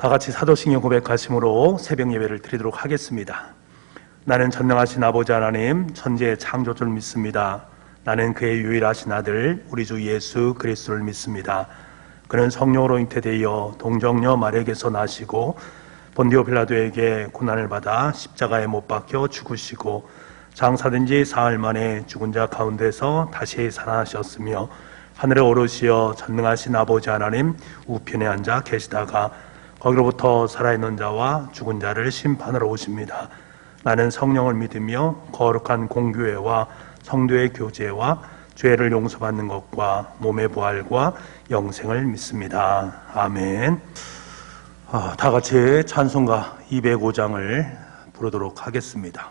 다 같이 사도신경 고백하심으로 새벽 예배를 드리도록 하겠습니다. 나는 전능하신 아버지 하나님 천지의 창조주를 믿습니다. 나는 그의 유일하신 아들 우리 주 예수 그리스도를 믿습니다. 그는 성령으로 잉태되어 동정녀 마리아에게서 나시고 본디오 빌라도에게 고난을 받아 십자가에 못 박혀 죽으시고 장사된 지 사흘 만에 죽은 자 가운데서 다시 살아나셨으며 하늘에 오르시어 전능하신 아버지 하나님 우편에 앉아 계시다가 거기로부터 살아있는 자와 죽은 자를 심판하러 오십니다. 나는 성령을 믿으며 거룩한 공교회와 성도의 교제와 죄를 용서받는 것과 몸의 부활과 영생을 믿습니다. 아멘. 다 같이 찬송가 205장을 부르도록 하겠습니다.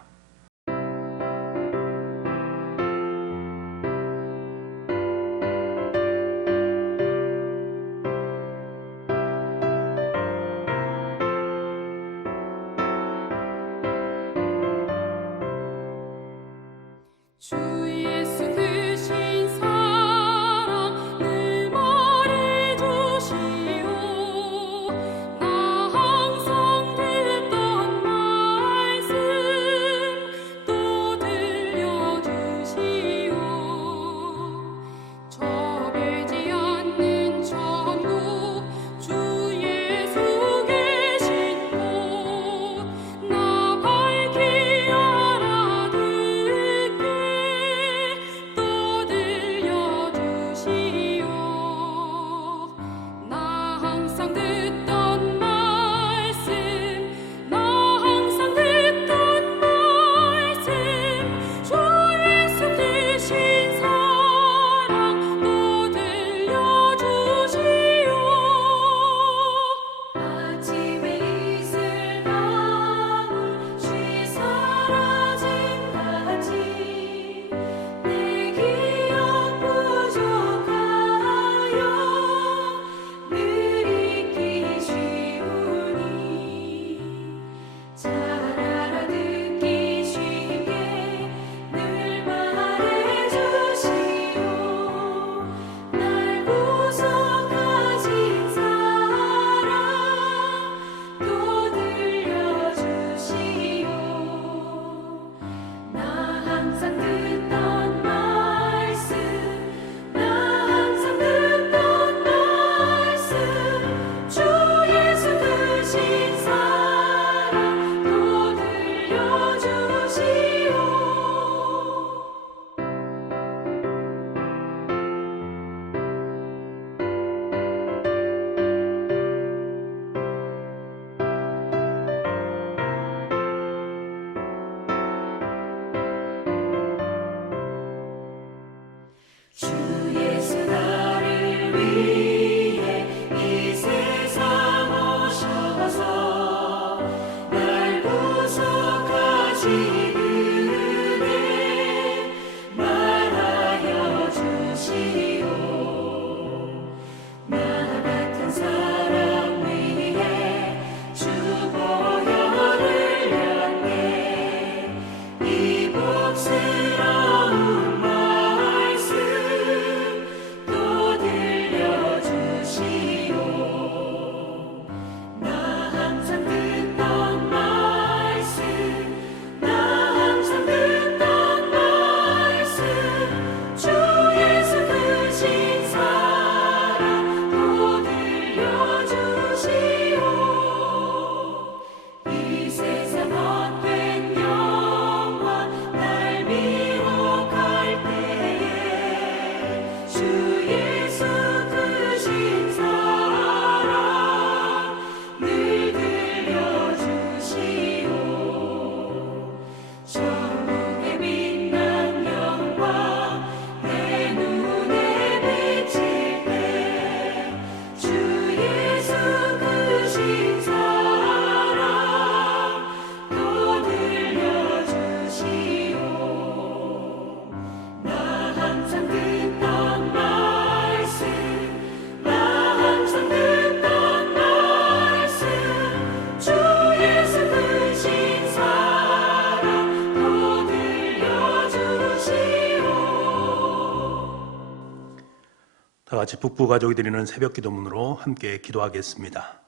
다 같이 북부 가족이 드리는 새벽 기도문으로 함께 기도하겠습니다.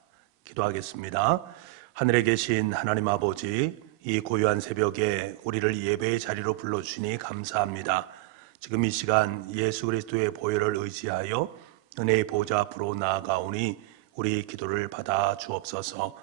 기도하겠습니다. 하늘에 계신 하나님 아버지, 이 고요한 새벽에 우리를 예배의 자리로 불러주시니 감사합니다. 지금 이 시간 예수 그리스도의 보혈을 의지하여 은혜의 보좌 앞으로 나아가오니 우리 기도를 받아 주옵소서.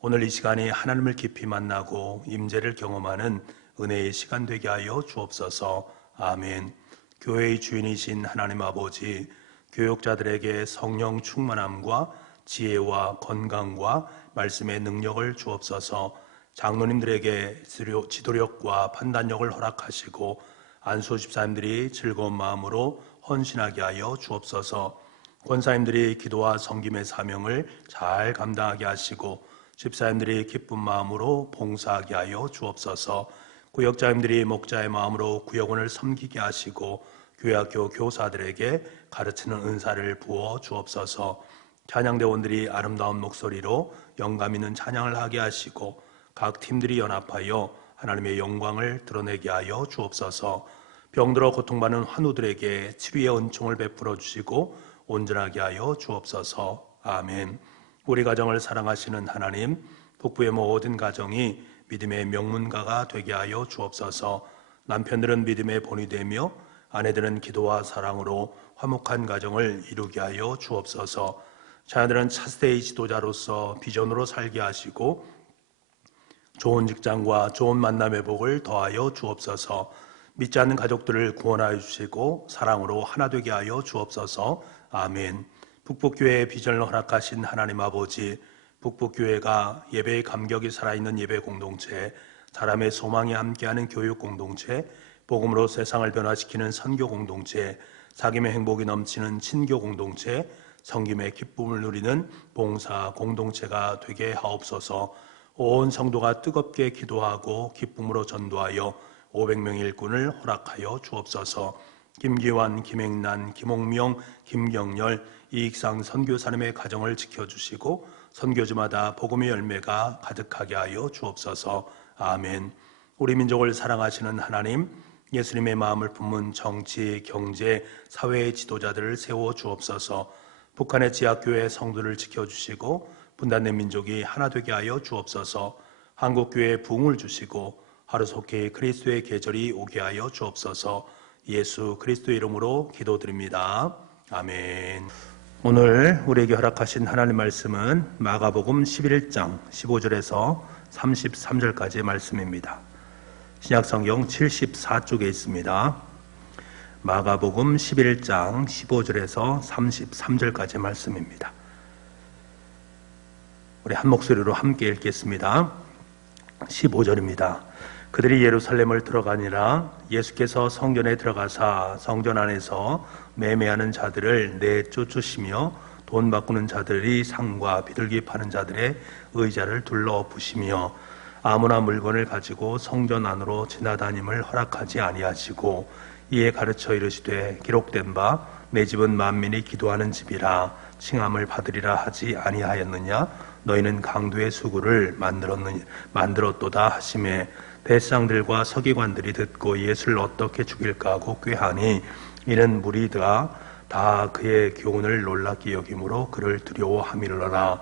오늘 이 시간이 하나님을 깊이 만나고 임재를 경험하는 은혜의 시간 되게 하여 주옵소서. 아멘. 교회의 주인이신 하나님 아버지, 교육자들에게 성령 충만함과 지혜와 건강과 말씀의 능력을 주옵소서. 장로님들에게 지도력과 판단력을 허락하시고 안수 집사님들이 즐거운 마음으로 헌신하게 하여 주옵소서. 권사님들이 기도와 섬김의 사명을 잘 감당하게 하시고 집사님들이 기쁜 마음으로 봉사하게 하여 주옵소서. 구역자님들이 목자의 마음으로 구역원을 섬기게 하시고 교회학교 교사들에게 가르치는 은사를 부어 주옵소서. 찬양대원들이 아름다운 목소리로 영감 있는 찬양을 하게 하시고 각 팀들이 연합하여 하나님의 영광을 드러내게 하여 주옵소서. 병들어 고통받는 환우들에게 치료의 은총을 베풀어 주시고 온전하게 하여 주옵소서. 아멘. 우리 가정을 사랑하시는 하나님, 북부의 모든 가정이 믿음의 명문가가 되게 하여 주옵소서. 남편들은 믿음의 본이 되며 아내들은 기도와 사랑으로 화목한 가정을 이루게 하여 주옵소서. 자녀들은 차세대의 지도자로서 비전으로 살게 하시고 좋은 직장과 좋은 만남의 복을 더하여 주옵소서. 믿지 않는 가족들을 구원하여 주시고 사랑으로 하나 되게 하여 주옵소서. 아멘. 북북교회의 비전을 허락하신 하나님 아버지, 북북교회가 예배의 감격이 살아있는 예배 공동체, 사람의 소망이 함께하는 교육 공동체, 복음으로 세상을 변화시키는 선교 공동체, 사귐의 행복이 넘치는 친교 공동체, 성김의 기쁨을 누리는 봉사 공동체가 되게 하옵소서. 온 성도가 뜨겁게 기도하고 기쁨으로 전도하여 500명의 일꾼을 허락하여 주옵소서. 김기환, 김행란, 김홍명, 김경열, 이익상 선교사님의 가정을 지켜주시고 선교주마다 복음의 열매가 가득하게 하여 주옵소서. 아멘. 우리 민족을 사랑하시는 하나님, 예수님의 마음을 품은 정치, 경제, 사회의 지도자들을 세워 주옵소서. 북한의 지하교회 성도를 지켜주시고 분단된 민족이 하나 되게 하여 주옵소서. 한국교회에 부흥을 주시고 하루속히 그리스도의 계절이 오게 하여 주옵소서. 예수 그리스도의 이름으로 기도드립니다. 아멘. 오늘 우리에게 허락하신 하나님 말씀은 마가복음 11장 15절에서 33절까지의 말씀입니다. 신약성경 74쪽에 있습니다. 마가복음 11장 15절에서 33절까지의 말씀입니다. 우리 한 목소리로 함께 읽겠습니다. 15절입니다. 그들이 예루살렘을 들어가니라. 예수께서 성전에 들어가사 성전 안에서 매매하는 자들을 내쫓으시며 돈 바꾸는 자들이 상과 비둘기 파는 자들의 의자를 둘러엎으시며 아무나 물건을 가지고 성전 안으로 지나다님을 허락하지 아니하시고 이에 가르쳐 이르시되 기록된 바 내 집은 만민이 기도하는 집이라 칭함을 받으리라 하지 아니하였느냐. 너희는 강도의 수구를 만들었도다 하시매 대상들과 서기관들이 듣고 예수를 어떻게 죽일까 하고 꾀하니 이는 무리가 다 그의 교훈을 놀랍게 여김으로 그를 두려워함이로라.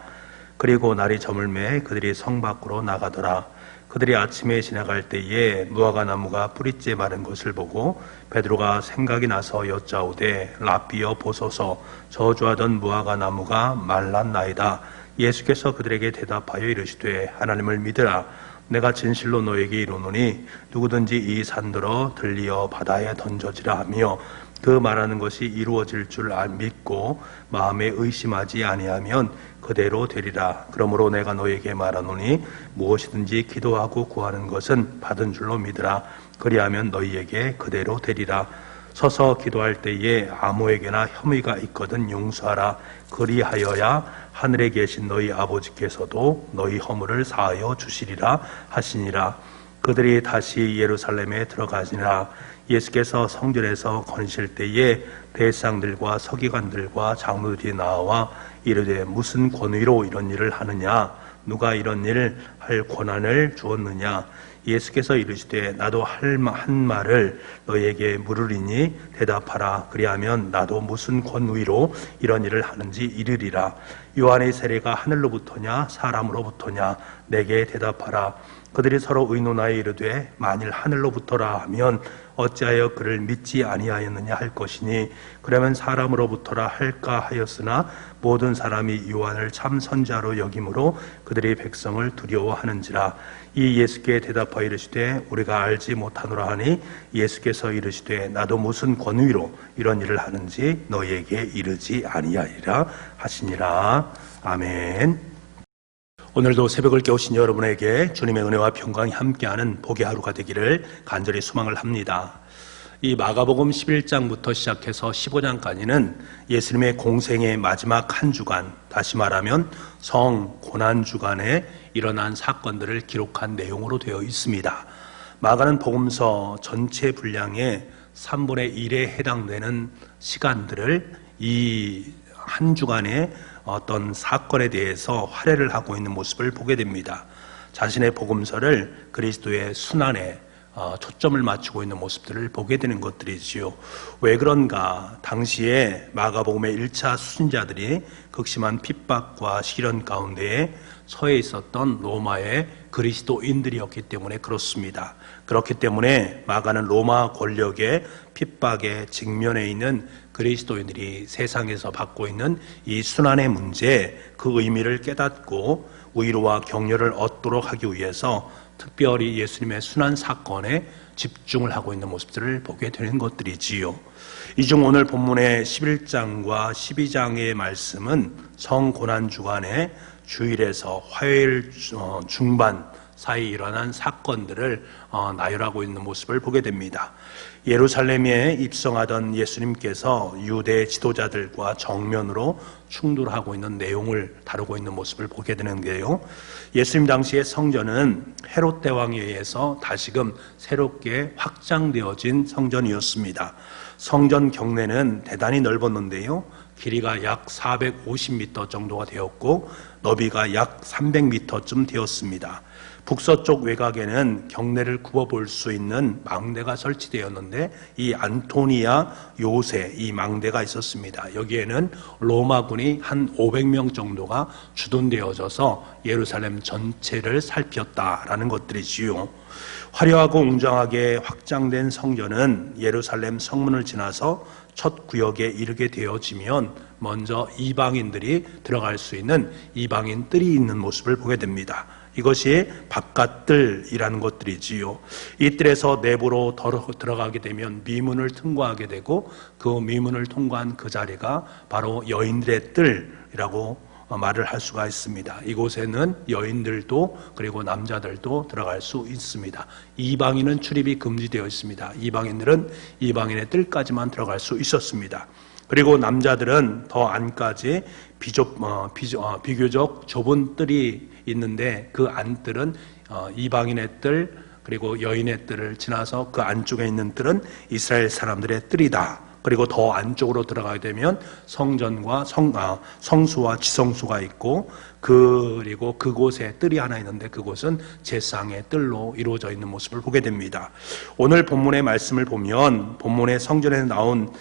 그리고 날이 저물매 그들이 성 밖으로 나가더라. 그들이 아침에 지나갈 때에 무화과 나무가 뿌리째 마른 것을 보고 베드로가 생각이 나서 여짜오되 라삐여 보소서 저주하던 무화과 나무가 말랐나이다. 예수께서 그들에게 대답하여 이르시되 하나님을 믿으라. 내가 진실로 너에게 이르노니 누구든지 이 산더러 들리어 바다에 던져지라 하며 그 말하는 것이 이루어질 줄 믿고 마음에 의심하지 아니하면 그대로 되리라. 그러므로 내가 너에게 말하노니 무엇이든지 기도하고 구하는 것은 받은 줄로 믿으라. 그리하면 너희에게 그대로 되리라. 서서 기도할 때에 아무에게나 혐의가 있거든 용서하라. 그리하여야 하늘에 계신 너희 아버지께서도 너희 허물을 사하여 주시리라 하시니라. 그들이 다시 예루살렘에 들어가시니라. 예수께서 성전에서 거니실 때에 대상들과 서기관들과 장로들이 나와 이르되 무슨 권위로 이런 일을 하느냐. 누가 이런 일을 할 권한을 주었느냐. 예수께서 이르시되 나도 한 말을 너에게 물으리니 대답하라. 그리하면 나도 무슨 권위로 이런 일을 하는지 이르리라. 요한의 세례가 하늘로부터냐 사람으로부터냐 내게 대답하라. 그들이 서로 의논하여 이르되 만일 하늘로부터라 하면 어찌하여 그를 믿지 아니하였느냐 할 것이니 그러면 사람으로부터라 할까 하였으나 모든 사람이 요한을 참 선지자로 여김으로 그들이 백성을 두려워하는지라. 이 예수께 대답하여 이르시되 우리가 알지 못하노라 하니 예수께서 이르시되 나도 무슨 권위로 이런 일을 하는지 너희에게 이르지 아니하리라 하시니라. 아멘. 오늘도 새벽을 깨우신 여러분에게 주님의 은혜와 평강이 함께하는 복의 하루가 되기를 간절히 소망을 합니다. 이 마가복음 11장부터 시작해서 15장까지는 예수님의 공생의 마지막 한 주간, 다시 말하면 성고난주간에 일어난 사건들을 기록한 내용으로 되어 있습니다. 마가는 복음서 전체 분량의 3분의 1에 해당되는 시간들을 이 한 주간에 어떤 사건에 대해서 할애를 하고 있는 모습을 보게 됩니다. 자신의 복음서를 그리스도의 순환에 초점을 맞추고 있는 모습들을 보게 되는 것들이지요. 왜 그런가? 당시에 마가복음의 1차 수신자들이 극심한 핍박과 시련 가운데에 처해 있었던 로마의 그리스도인들이었기 때문에 그렇습니다. 그렇기 때문에 마가는 로마 권력의 핍박에 직면해 있는 그리스도인들이 세상에서 받고 있는 이 순환의 문제, 그 의미를 깨닫고 위로와 격려를 얻도록 하기 위해서 특별히 예수님의 순환 사건에 집중을 하고 있는 모습들을 보게 되는 것들이지요. 이 중 오늘 본문의 11장과 12장의 말씀은 성고난주간에 주일에서 화요일 중반 사이 일어난 사건들을 나열하고 있는 모습을 보게 됩니다. 예루살렘에 입성하던 예수님께서 유대 지도자들과 정면으로 충돌하고 있는 내용을 다루고 있는 모습을 보게 되는데요. 예수님 당시의 성전은 헤롯 대왕에 의해서 다시금 새롭게 확장되어진 성전이었습니다. 성전 경내는 대단히 넓었는데요. 길이가 약 450m 정도가 되었고 너비가 약 300m쯤 되었습니다. 북서쪽 외곽에는 경내를 굽어볼 수 있는 망대가 설치되었는데 이 안토니아 요새 이 망대가 있었습니다. 여기에는 로마군이 한 500명 정도가 주둔되어져서 예루살렘 전체를 살폈다라는 것들이지요. 화려하고 웅장하게 확장된 성전은 예루살렘 성문을 지나서 첫 구역에 이르게 되어지면 먼저 이방인들이 들어갈 수 있는 이방인 뜰이 있는 모습을 보게 됩니다. 이것이 바깥뜰이라는 것들이지요. 이 뜰에서 내부로 들어가게 되면 미문을 통과하게 되고 그 미문을 통과한 그 자리가 바로 여인들의 뜰이라고 말을 할 수가 있습니다. 이곳에는 여인들도 그리고 남자들도 들어갈 수 있습니다. 이방인은 출입이 금지되어 있습니다. 이방인들은 이방인의 뜰까지만 들어갈 수 있었습니다. 그리고 남자들은 더 안까지 비교적 좁은 뜰이 있는데 그 안뜰은 이방인의 뜰 그리고 여인의 뜰을 지나서 그 안쪽에 있는 뜰은 이스라엘 사람들의 뜰이다. 그리고 더 안쪽으로 들어가게 되면 성전과 성수와 지성수가 있고 그리고 그곳에 뜰이 하나 있는데 그곳은 제상의 뜰로 이루어져 있는 모습을 보게 됩니다. 오늘 본문의 말씀을 보면 본문의 성전에 나온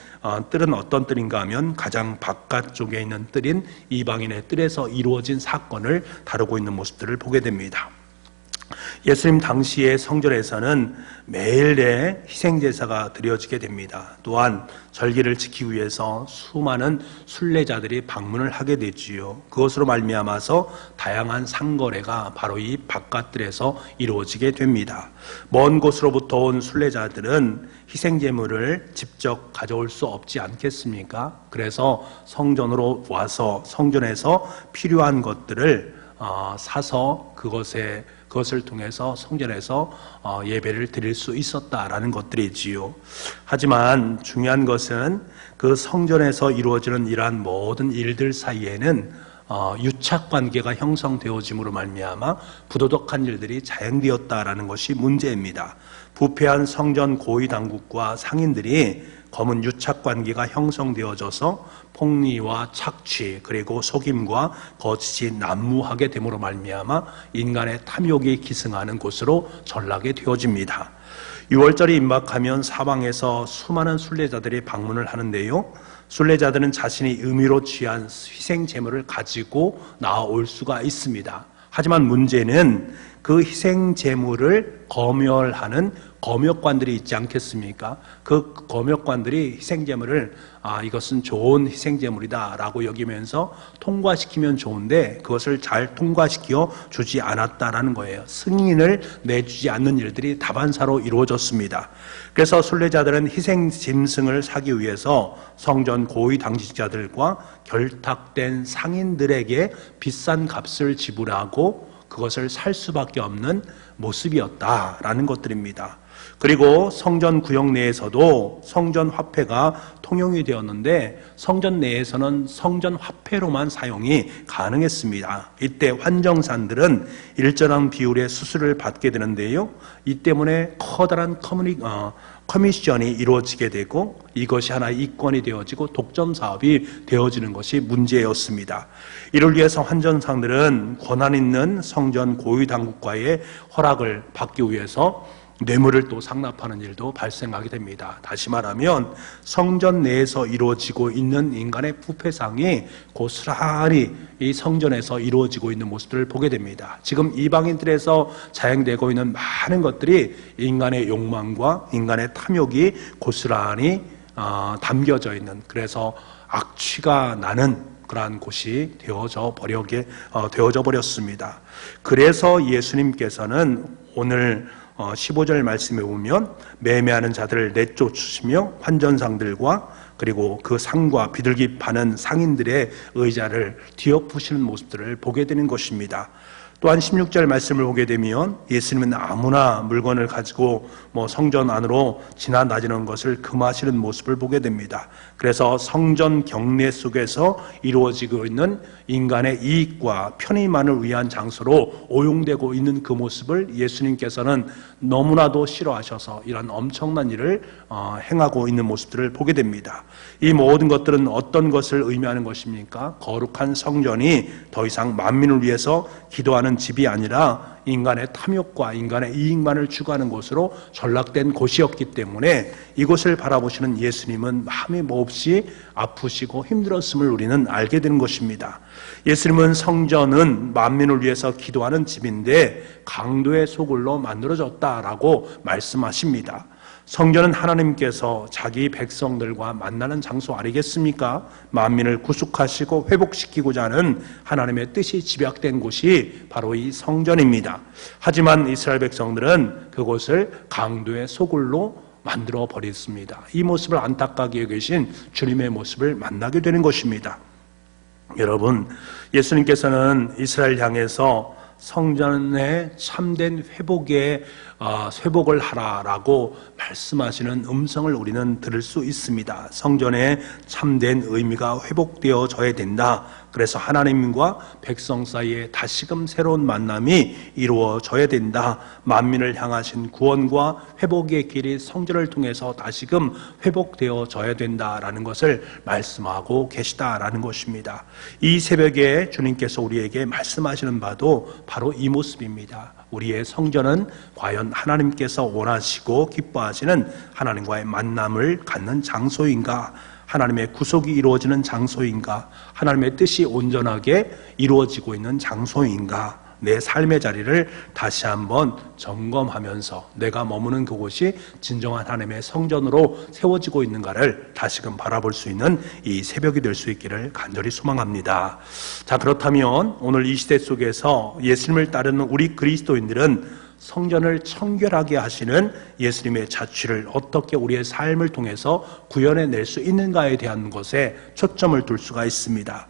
뜰은 어떤 뜰인가 하면 가장 바깥쪽에 있는 뜰인 이방인의 뜰에서 이루어진 사건을 다루고 있는 모습들을 보게 됩니다. 예수님 당시의 성전에서는 매일의 희생제사가 드려지게 됩니다. 또한 절기를 지키기 위해서 수많은 순례자들이 방문을 하게 되지요. 그것으로 말미암아서 다양한 상거래가 바로 이 바깥들에서 이루어지게 됩니다. 먼 곳으로부터 온 순례자들은 희생제물을 직접 가져올 수 없지 않겠습니까? 그래서 성전으로 와서 성전에서 필요한 것들을 사서 그것을 통해서 성전에서 예배를 드릴 수 있었다라는 것들이지요. 하지만 중요한 것은 그 성전에서 이루어지는 이러한 모든 일들 사이에는 유착관계가 형성되어짐으로 말미암아 부도덕한 일들이 자행되었다라는 것이 문제입니다. 부패한 성전 고위 당국과 상인들이 검은 유착관계가 형성되어져서 폭리와 착취 그리고 속임과 거짓이 난무하게 됨으로 말미암아 인간의 탐욕이 기승하는 곳으로 전락이 되어집니다. 6월절이 임박하면 사방에서 수많은 순례자들이 방문을 하는데요, 순례자들은 자신이 의미로 취한 희생 제물을 가지고 나올 수가 있습니다. 하지만 문제는 그 희생 제물을 검열하는 검역관들이 있지 않겠습니까? 그 검역관들이 희생 제물을 이것은 좋은 희생 제물이다 라고 여기면서 통과시키면 좋은데 그것을 잘 통과시켜 주지 않았다라는 거예요. 승인을 내주지 않는 일들이 다반사로 이루어졌습니다. 그래서 순례자들은 희생 짐승을 사기 위해서 성전 고위 당직자들과 결탁된 상인들에게 비싼 값을 지불하고 그것을 살 수밖에 없는 모습이었다라는 것들입니다. 그리고 성전 구역 내에서도 성전 화폐가 통용이 되었는데 성전 내에서는 성전 화폐로만 사용이 가능했습니다. 이때 환정산들은 일정한 비율의 수수료를 받게 되는데요, 이 때문에 커다란 커미션이 이루어지게 되고 이것이 하나의 이권이 되어지고 독점 사업이 되어지는 것이 문제였습니다. 이를 위해서 환정상들은 권한 있는 성전 고위 당국과의 허락을 받기 위해서 뇌물을 또 상납하는 일도 발생하게 됩니다. 다시 말하면 성전 내에서 이루어지고 있는 인간의 부패상이 고스란히 이 성전에서 이루어지고 있는 모습들을 보게 됩니다. 지금 이방인들에서 자행되고 있는 많은 것들이 인간의 욕망과 인간의 탐욕이 고스란히 담겨져 있는, 그래서 악취가 나는 그러한 곳이 되어져 버렸습니다. 그래서 예수님께서는 오늘 15절 말씀에 보면 매매하는 자들을 내쫓으시며 환전상들과 그리고 그 상과 비둘기 파는 상인들의 의자를 뒤엎으시는 모습들을 보게 되는 것입니다. 또한 16절 말씀을 보게 되면 예수님은 아무나 물건을 가지고 성전 안으로 지나다니는 것을 금하시는 모습을 보게 됩니다. 그래서 성전 경내 속에서 이루어지고 있는 인간의 이익과 편의만을 위한 장소로 오용되고 있는 그 모습을 예수님께서는 너무나도 싫어하셔서 이런 엄청난 일을 행하고 있는 모습들을 보게 됩니다. 이 모든 것들은 어떤 것을 의미하는 것입니까? 거룩한 성전이 더 이상 만민을 위해서 기도하는 집이 아니라 인간의 탐욕과 인간의 이익만을 추구하는 곳으로 전락된 곳이었기 때문에 이곳을 바라보시는 예수님은 마음이 몹시 아프시고 힘들었음을 우리는 알게 되는 것입니다. 예수님은 성전은 만민을 위해서 기도하는 집인데 강도의 소굴로 만들어졌다라고 말씀하십니다. 성전은 하나님께서 자기 백성들과 만나는 장소 아니겠습니까? 만민을 구속하시고 회복시키고자 하는 하나님의 뜻이 집약된 곳이 바로 이 성전입니다. 하지만 이스라엘 백성들은 그곳을 강도의 소굴로 만들어 버렸습니다. 이 모습을 안타깝게 여기신 주님의 모습을 만나게 되는 것입니다. 여러분, 예수님께서는 이스라엘 향해서 성전의 참된 회복을 하라라고 말씀하시는 음성을 우리는 들을 수 있습니다. 성전의 참된 의미가 회복되어져야 된다. 그래서 하나님과 백성 사이에 다시금 새로운 만남이 이루어져야 된다. 만민을 향하신 구원과 회복의 길이 성전을 통해서 다시금 회복되어져야 된다라는 것을 말씀하고 계시다라는 것입니다. 이 새벽에 주님께서 우리에게 말씀하시는 바도 바로 이 모습입니다. 우리의 성전은 과연 하나님께서 원하시고 기뻐하시는 하나님과의 만남을 갖는 장소인가? 하나님의 구속이 이루어지는 장소인가? 하나님의 뜻이 온전하게 이루어지고 있는 장소인가? 내 삶의 자리를 다시 한번 점검하면서 내가 머무는 그곳이 진정한 하나님의 성전으로 세워지고 있는가를 다시금 바라볼 수 있는 이 새벽이 될 수 있기를 간절히 소망합니다. 자, 그렇다면 오늘 이 시대 속에서 예수님을 따르는 우리 그리스도인들은 성전을 청결하게 하시는 예수님의 자취를 어떻게 우리의 삶을 통해서 구현해낼 수 있는가에 대한 것에 초점을 둘 수가 있습니다.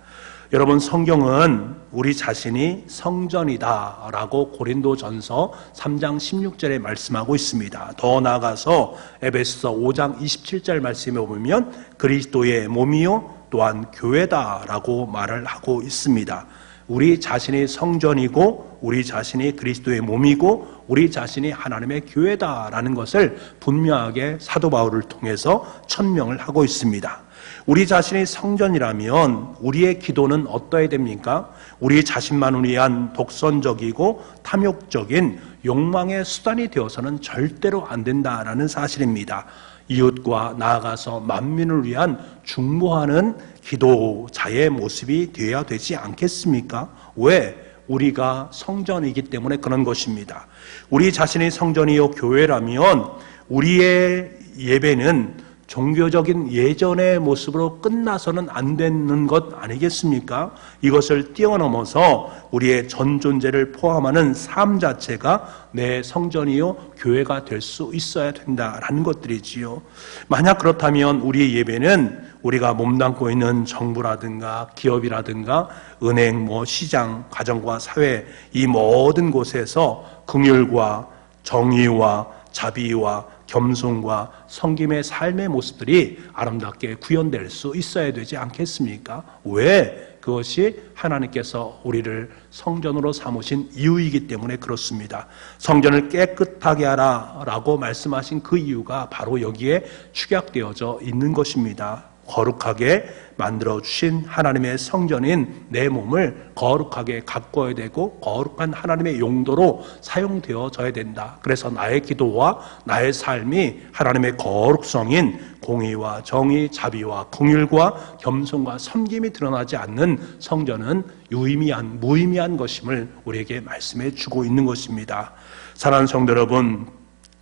여러분, 성경은 우리 자신이 성전이다 라고 고린도전서 3장 16절에 말씀하고 있습니다. 더 나아가서 에베소서 5장 27절 말씀에 보면 그리스도의 몸이요 또한 교회다 라고 말을 하고 있습니다. 우리 자신이 성전이고 우리 자신이 그리스도의 몸이고 우리 자신이 하나님의 교회다라는 것을 분명하게 사도 바울을 통해서 천명을 하고 있습니다. 우리 자신이 성전이라면 우리의 기도는 어떠해야 됩니까? 우리 자신만을 위한 독선적이고 탐욕적인 욕망의 수단이 되어서는 절대로 안 된다라는 사실입니다. 이웃과 나아가서 만민을 위한 중보하는 기도자의 모습이 되어야 되지 않겠습니까? 왜? 우리가 성전이기 때문에 그런 것입니다. 우리 자신이 성전이요 교회라면 우리의 예배는 종교적인 예전의 모습으로 끝나서는 안 되는 것 아니겠습니까? 이것을 뛰어넘어서 우리의 전 존재를 포함하는 삶 자체가 내 성전이요 교회가 될 수 있어야 된다라는 것들이지요. 만약 그렇다면 우리의 예배는 우리가 몸담고 있는 정부라든가 기업이라든가 은행, 시장, 가정과 사회 이 모든 곳에서 긍휼과 정의와 자비와 겸손과 섬김의 삶의 모습들이 아름답게 구현될 수 있어야 되지 않겠습니까? 왜? 그것이 하나님께서 우리를 성전으로 삼으신 이유이기 때문에 그렇습니다. 성전을 깨끗하게 하라 라고 말씀하신 그 이유가 바로 여기에 축약되어져 있는 것입니다. 거룩하게 만들어주신 하나님의 성전인 내 몸을 거룩하게 가꿔야 되고 거룩한 하나님의 용도로 사용되어져야 된다. 그래서 나의 기도와 나의 삶이 하나님의 거룩성인 공의와 정의, 자비와 긍휼과 겸손과 섬김이 드러나지 않는 성전은 유의미한, 무의미한 것임을 우리에게 말씀해 주고 있는 것입니다. 사랑하는 성도 여러분,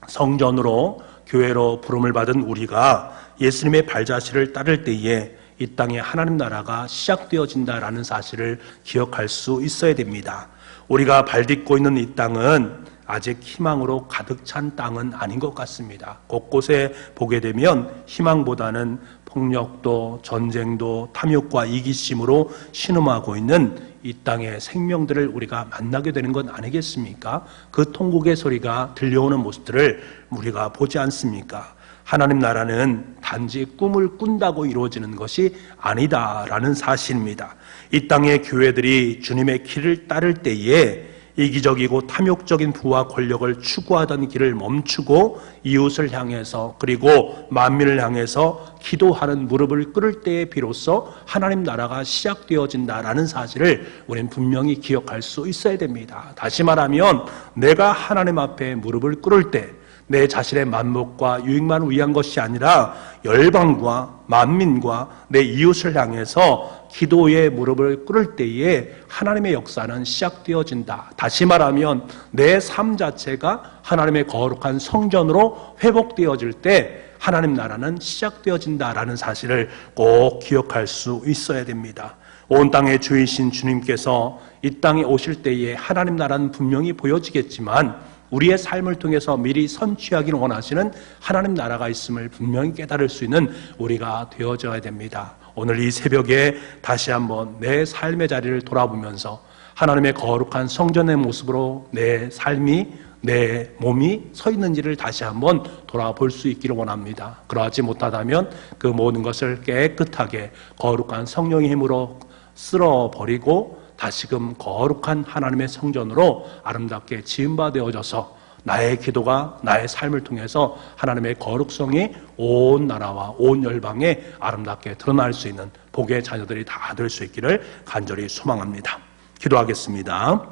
성전으로 교회로 부름을 받은 우리가 예수님의 발자취를 따를 때에 이 땅에 하나님 나라가 시작되어진다라는 사실을 기억할 수 있어야 됩니다. 우리가 발딛고 있는 이 땅은 아직 희망으로 가득 찬 땅은 아닌 것 같습니다. 곳곳에 보게 되면 희망보다는 폭력도 전쟁도 탐욕과 이기심으로 신음하고 있는 이 땅의 생명들을 우리가 만나게 되는 건 아니겠습니까? 그 통곡의 소리가 들려오는 모습들을 우리가 보지 않습니까? 하나님 나라는 단지 꿈을 꾼다고 이루어지는 것이 아니다라는 사실입니다. 이 땅의 교회들이 주님의 길을 따를 때에 이기적이고 탐욕적인 부와 권력을 추구하던 길을 멈추고 이웃을 향해서 그리고 만민을 향해서 기도하는 무릎을 꿇을 때에 비로소 하나님 나라가 시작되어진다라는 사실을 우리는 분명히 기억할 수 있어야 됩니다. 다시 말하면 내가 하나님 앞에 무릎을 꿇을 때 내 자신의 만목과 유익만 위한 것이 아니라 열방과 만민과 내 이웃을 향해서 기도의 무릎을 꿇을 때에 하나님의 역사는 시작되어진다. 다시 말하면 내 삶 자체가 하나님의 거룩한 성전으로 회복되어질 때 하나님 나라는 시작되어진다라는 사실을 꼭 기억할 수 있어야 됩니다. 온 땅의 주이신 주님께서 이 땅에 오실 때에 하나님 나라는 분명히 보여지겠지만 우리의 삶을 통해서 미리 선취하기를 원하시는 하나님 나라가 있음을 분명히 깨달을 수 있는 우리가 되어져야 됩니다. 오늘 이 새벽에 다시 한번 내 삶의 자리를 돌아보면서 하나님의 거룩한 성전의 모습으로 내 삶이 내 몸이 서 있는지를 다시 한번 돌아볼 수 있기를 원합니다. 그러하지 못하다면 그 모든 것을 깨끗하게 거룩한 성령의 힘으로 쓸어버리고 다시금 거룩한 하나님의 성전으로 아름답게 지음받아져서 나의 기도가 나의 삶을 통해서 하나님의 거룩성이 온 나라와 온 열방에 아름답게 드러날 수 있는 복의 자녀들이 다 될 수 있기를 간절히 소망합니다. 기도하겠습니다.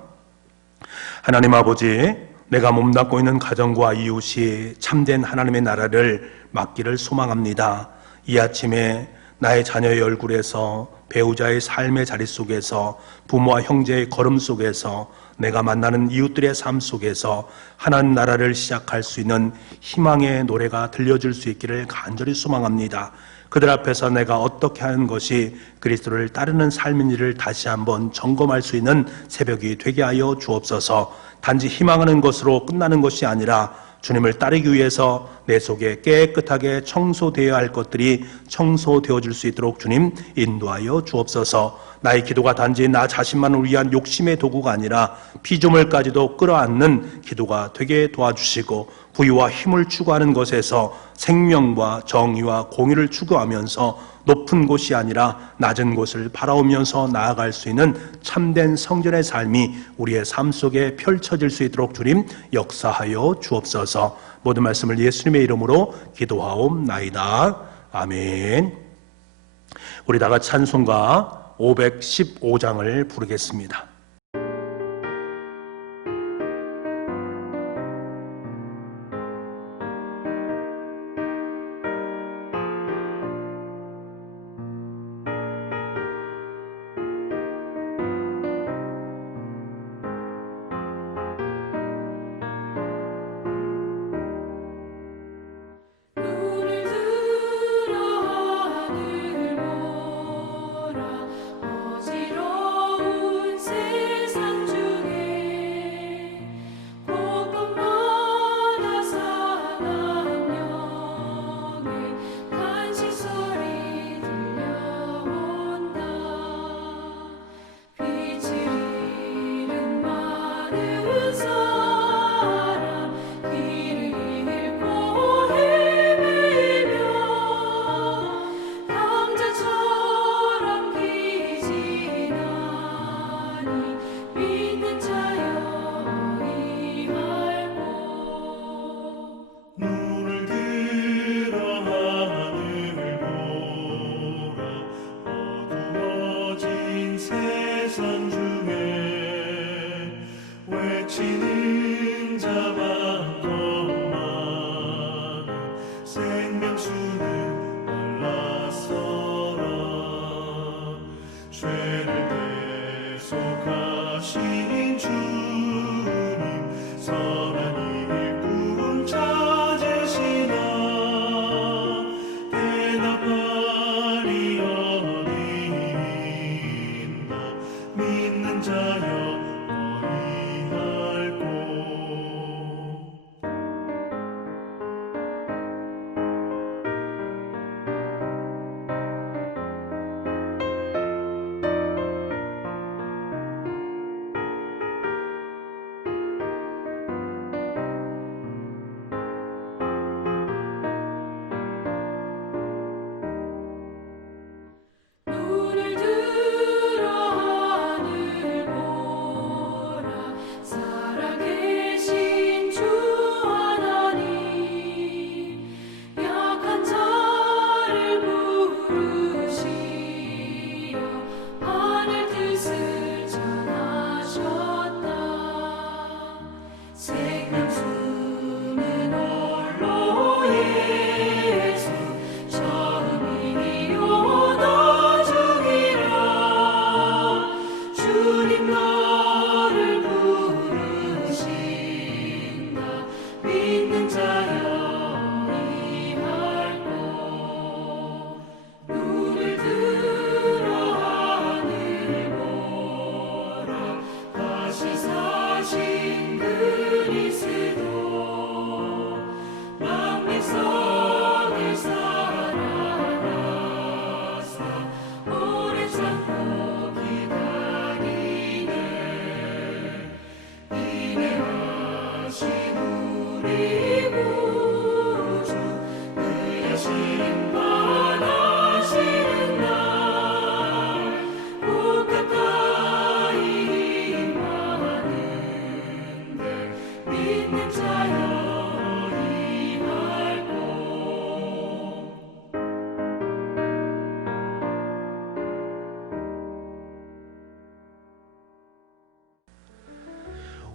하나님 아버지, 내가 몸담고 있는 가정과 이웃이 참된 하나님의 나라를 맡기를 소망합니다. 이 아침에 나의 자녀의 얼굴에서 배우자의 삶의 자리 속에서 부모와 형제의 걸음 속에서 내가 만나는 이웃들의 삶 속에서 하나님 나라를 시작할 수 있는 희망의 노래가 들려줄 수 있기를 간절히 소망합니다. 그들 앞에서 내가 어떻게 하는 것이 그리스도를 따르는 삶인지를 다시 한번 점검할 수 있는 새벽이 되게 하여 주옵소서. 단지 희망하는 것으로 끝나는 것이 아니라 주님을 따르기 위해서 내 속에 깨끗하게 청소되어야 할 것들이 청소되어질 수 있도록 주님 인도하여 주옵소서. 나의 기도가 단지 나 자신만을 위한 욕심의 도구가 아니라 피조물까지도 끌어안는 기도가 되게 도와주시고 부유와 힘을 추구하는 것에서 생명과 정의와 공의를 추구하면서 높은 곳이 아니라 낮은 곳을 바라오면서 나아갈 수 있는 참된 성전의 삶이 우리의 삶 속에 펼쳐질 수 있도록 주님 역사하여 주옵소서. 모든 말씀을 예수님의 이름으로 기도하옵나이다. 아멘. 우리 다 같이 찬송가 515장을 부르겠습니다.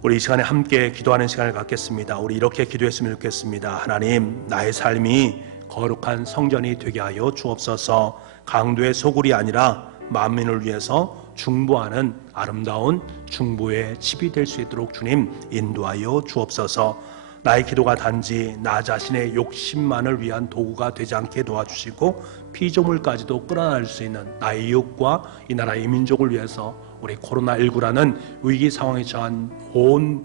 우리 이 시간에 함께 기도하는 시간을 갖겠습니다. 우리 이렇게 기도했으면 좋겠습니다. 하나님, 나의 삶이 거룩한 성전이 되게 하여 주옵소서. 강도의 소굴이 아니라 만민을 위해서 중보하는 아름다운 중보의 집이 될 수 있도록 주님 인도하여 주옵소서. 나의 기도가 단지 나 자신의 욕심만을 위한 도구가 되지 않게 도와주시고 피조물까지도 끌어낼 수 있는 나의 이웃과 이 나라의 민족을 위해서 우리 코로나19라는 위기 상황에 처한 온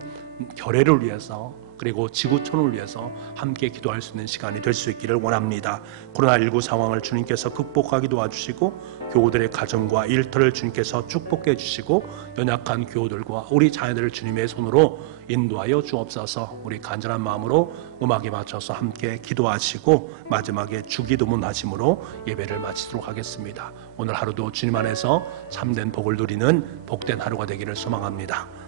결례를 위해서 그리고 지구촌을 위해서 함께 기도할 수 있는 시간이 될 수 있기를 원합니다. 코로나19 상황을 주님께서 극복하기 도와주시고 교우들의 가정과 일터를 주님께서 축복해 주시고 연약한 교우들과 우리 자녀들을 주님의 손으로 인도하여 주옵소서. 우리 간절한 마음으로 음악에 맞춰서 함께 기도하시고 마지막에 주기도문 하심으로 예배를 마치도록 하겠습니다. 오늘 하루도 주님 안에서 참된 복을 누리는 복된 하루가 되기를 소망합니다.